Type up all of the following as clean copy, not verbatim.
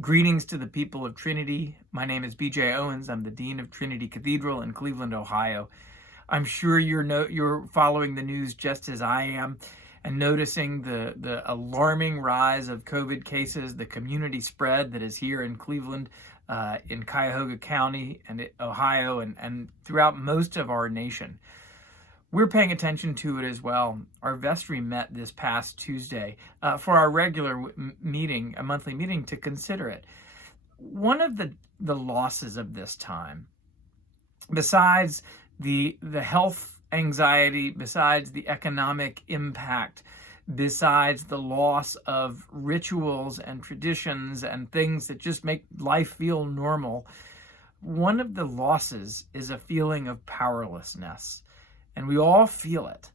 Greetings to the people of Trinity. My name is BJ Owens. I'm the Dean of Trinity Cathedral in Cleveland, Ohio. I'm sure you're following the news just as I am and noticing the alarming rise of COVID cases, the community spread that is here in Cleveland, in Cuyahoga County and Ohio and throughout most of our nation. We're paying attention to it as well. Our vestry met this past Tuesday for our regular meeting, a monthly meeting, to consider it. One of the losses of this time, besides the health anxiety, besides the economic impact, besides the loss of rituals and traditions and things that just make life feel normal, one of the losses is a feeling of powerlessness. And we all feel it.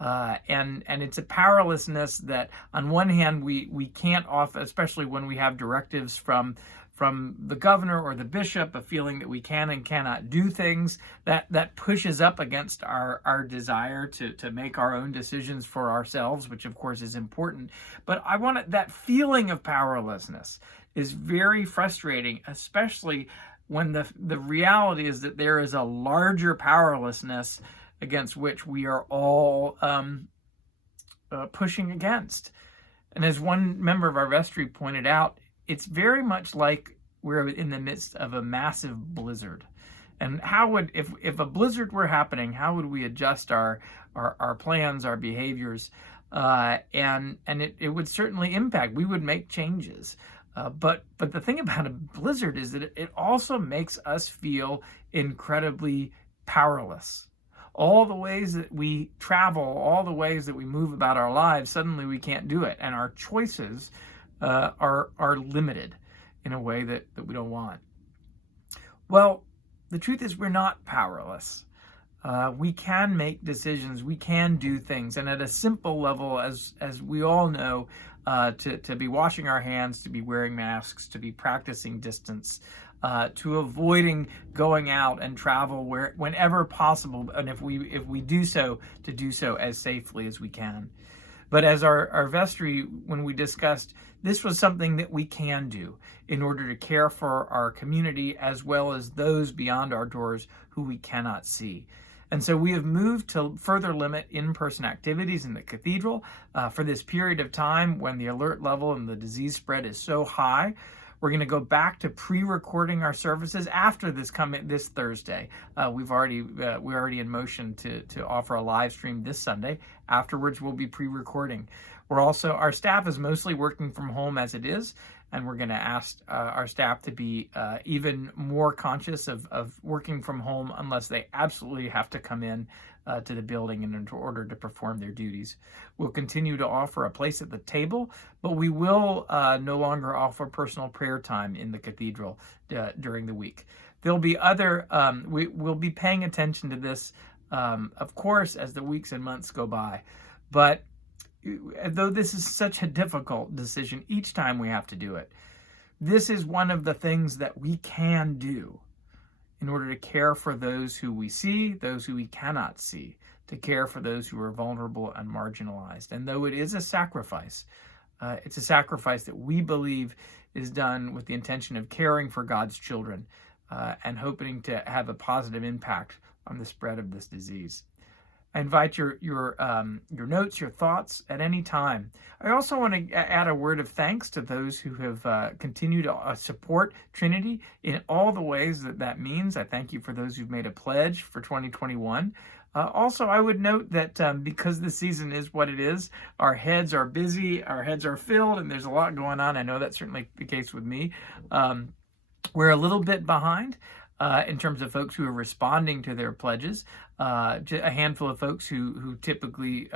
And it's a powerlessness that on one hand we can't offer, especially when we have directives from the governor or the bishop, a feeling that we can and cannot do things that pushes up against our desire to make our own decisions for ourselves, which of course is important. But that feeling of powerlessness is very frustrating, especially when the reality is that there is a larger powerlessness against which we are all pushing against. And as one member of our vestry pointed out, it's very much like we're in the midst of a massive blizzard. And how would, if a blizzard were happening, how would we adjust our plans, our behaviors? And it would certainly impact. We would make changes. But the thing about a blizzard is that it also makes us feel incredibly powerless. All the ways that we travel, all the ways that we move about our lives, suddenly we can't do it. And our choices are limited in a way that we don't want. Well, the truth is we're not powerless. We can make decisions. We can do things. And at a simple level, as we all know, to be washing our hands, to be wearing masks, to be practicing distance, to avoiding going out and travel whenever possible, and if we do so, to do so as safely as we can. But as our vestry, when we discussed, this was something that we can do in order to care for our community as well as those beyond our doors who we cannot see. And so we have moved to further limit in-person activities in the cathedral for this period of time when the alert level and the disease spread is so high. We're going to go back to pre-recording our services after this Thursday. We're already in motion to offer a live stream this Sunday. Afterwards, we'll be pre-recording. Our staff is mostly working from home as it is, and we're going to ask our staff to be even more conscious of working from home unless they absolutely have to come in to the building in order to perform their duties. We'll continue to offer a place at the table, but we will no longer offer personal prayer time in the cathedral during the week. There'll be we'll be paying attention to this, of course, as the weeks and months go by. But though this is such a difficult decision each time we have to do it, this is one of the things that we can do in order to care for those who we see, those who we cannot see, to care for those who are vulnerable and marginalized. And though it is a sacrifice, it's a sacrifice that we believe is done with the intention of caring for God's children and hoping to have a positive impact on the spread of this disease. I invite your notes, your thoughts at any time. I also want to add a word of thanks to those who have continued to support Trinity in all the ways that means. I thank you for those who've made a pledge for 2021. Also, I would note that because the season is what it is, our heads are busy, our heads are filled, and there's a lot going on. I know that's certainly the case with me. We're a little bit behind in terms of folks who are responding to their pledges. A handful of folks who typically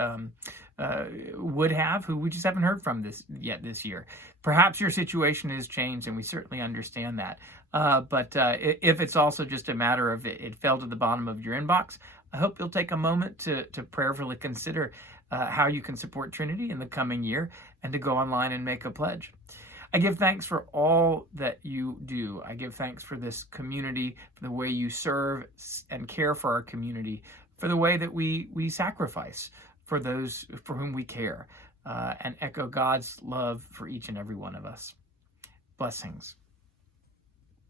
would have, who we just haven't heard from this year. Perhaps your situation has changed, and we certainly understand that. But if it's also just a matter of it fell to the bottom of your inbox, I hope you'll take a moment to prayerfully consider how you can support Trinity in the coming year and to go online and make a pledge. I give thanks for all that you do. I give thanks for this community, for the way you serve and care for our community, for the way that we sacrifice for those for whom we care, and echo God's love for each and every one of us. Blessings.